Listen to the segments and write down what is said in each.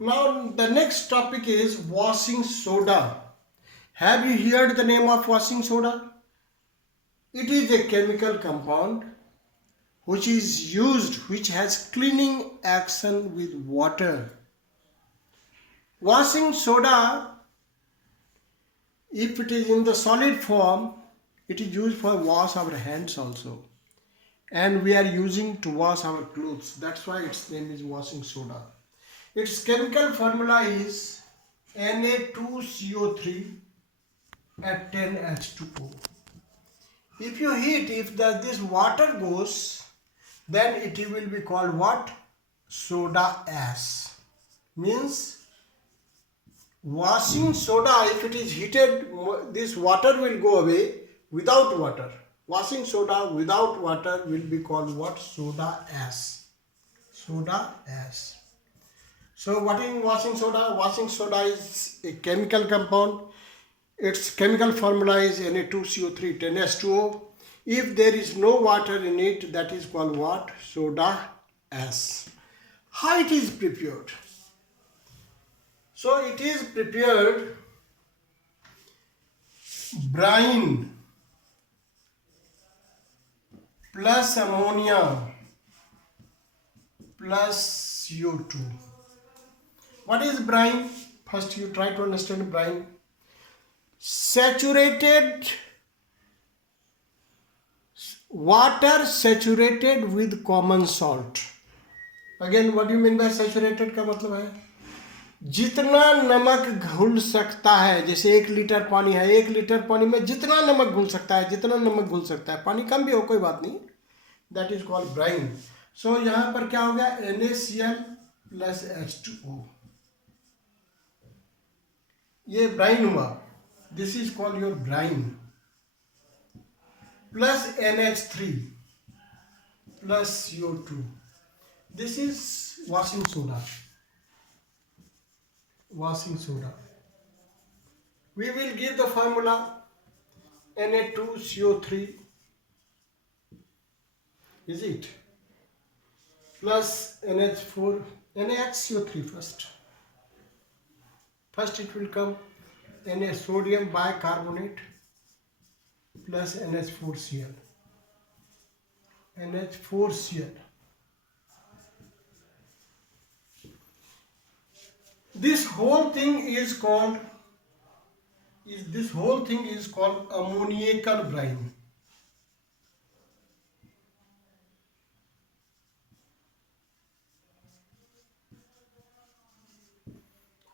Now the next topic is washing soda. Have you heard the name of washing soda? It is a chemical compound which has cleaning action with water. Washing soda, if it is in the solid form, it is used for wash our hands also. And we are using to wash our clothes. That's why its name is washing soda. Its chemical formula is Na2CO3 at 10H2O. If you heat, this water goes, then it will be called what? Soda ash. Means washing soda, if it is heated, this water will go away without water. Washing soda without water will be called what? Soda ash. Soda ash. So what is washing soda? Washing soda is a chemical compound. Its chemical formula is Na2CO3 10H2O. If there is no water in it, that is called what? Soda ash. How it is prepared? So it is prepared brine plus ammonia plus CO2. What is brine? First you try to understand brine. Water saturated with common salt. Again, what do you mean by saturated का मतलब है जितना नमक घुल सकता है. जैसे 1 litre पानी है, 1 लीटर पानी में जितना नमक घुल सकता है, पानी कम भी हो कोई बात नहीं, that is called brine. So यहाँ पर क्या हो गया? NaCl plus H2O. ये ब्राइन हुआ. This is called your brine. Plus NH3 plus CO2. This is washing soda. Washing soda. We will give the formula Na2CO3, is it? Plus NH4, NaHCO3 first. First it will come Na sodium bicarbonate plus NH4Cl. NH4Cl. This whole thing is called ammoniacal brine.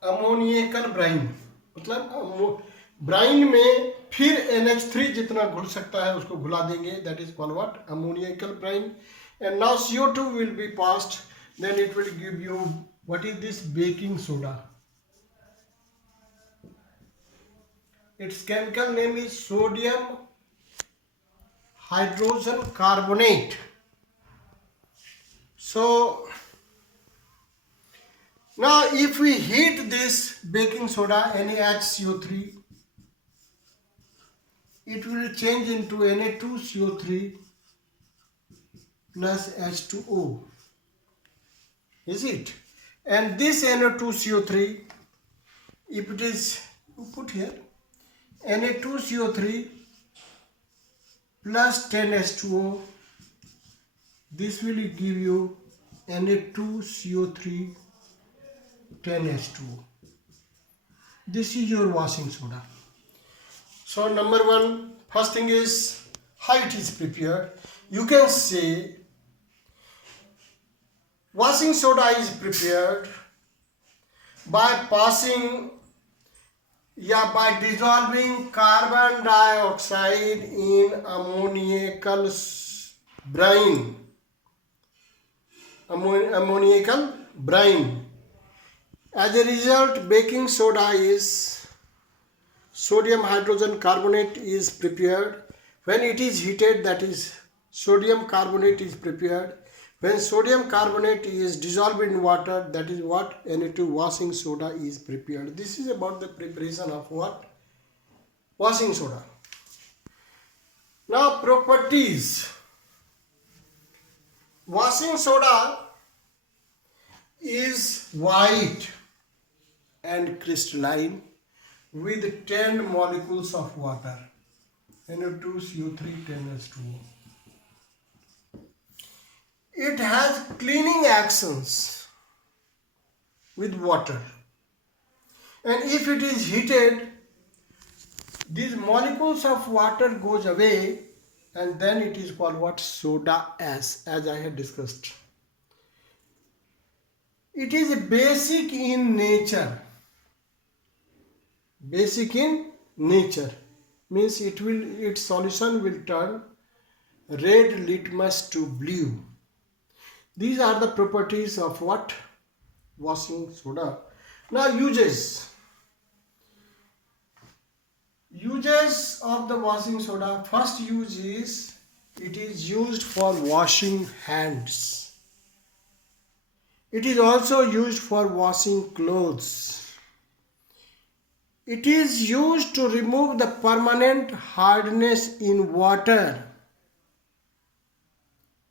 Ammoniacal brine मतलब brine में फिर NH3 जितना घुल सकता है उसको घुला देंगे. That is called what? Ammoniacal brine. And now CO2 will be passed. Then it will give you what is this? Baking soda. Its chemical name is sodium hydrogen carbonate. So now if we heat this baking soda NaHCO3, it will change into Na2CO3 plus H2O. Is it? And this Na2CO3, if it is put here, Na2CO3 plus 10H2O, this will give you Na2CO3 10H2O. This is your washing soda. So number one, first thing is how it is prepared. You can say washing soda is prepared by dissolving carbon dioxide in ammoniacal brine. As a result, baking soda is sodium hydrogen carbonate is prepared. When it is heated, that is sodium carbonate is prepared. When sodium carbonate is dissolved in water, that is what? Na2 washing soda is prepared. This is about the preparation of what? Washing soda. Now properties. Washing soda is white. and crystalline with 10 molecules of water. NO2CO3 10H2O. It has cleaning actions with water, and if it is heated, these molecules of water goes away, and then it is called what? Soda ash, as I had discussed. It is basic in nature. Basic in nature means its solution will turn red litmus to blue. These are the properties of what? Washing soda. Now uses. Uses of the washing soda. First use is it is used for washing hands. It is also used for washing clothes. It is used to remove the permanent hardness in water.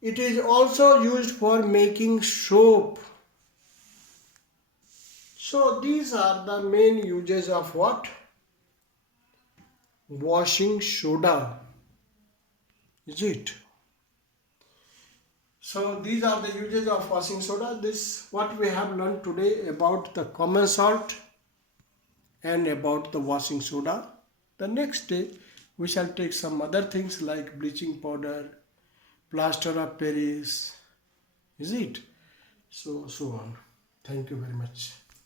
It is also used for making soap. So these are the main uses of what? Washing soda. Is it? So these are the uses of washing soda. This what we have learned today about the common salt and about the washing soda. The next day we shall take some other things like bleaching powder, plaster of Paris. Is it? So on. Thank you very much.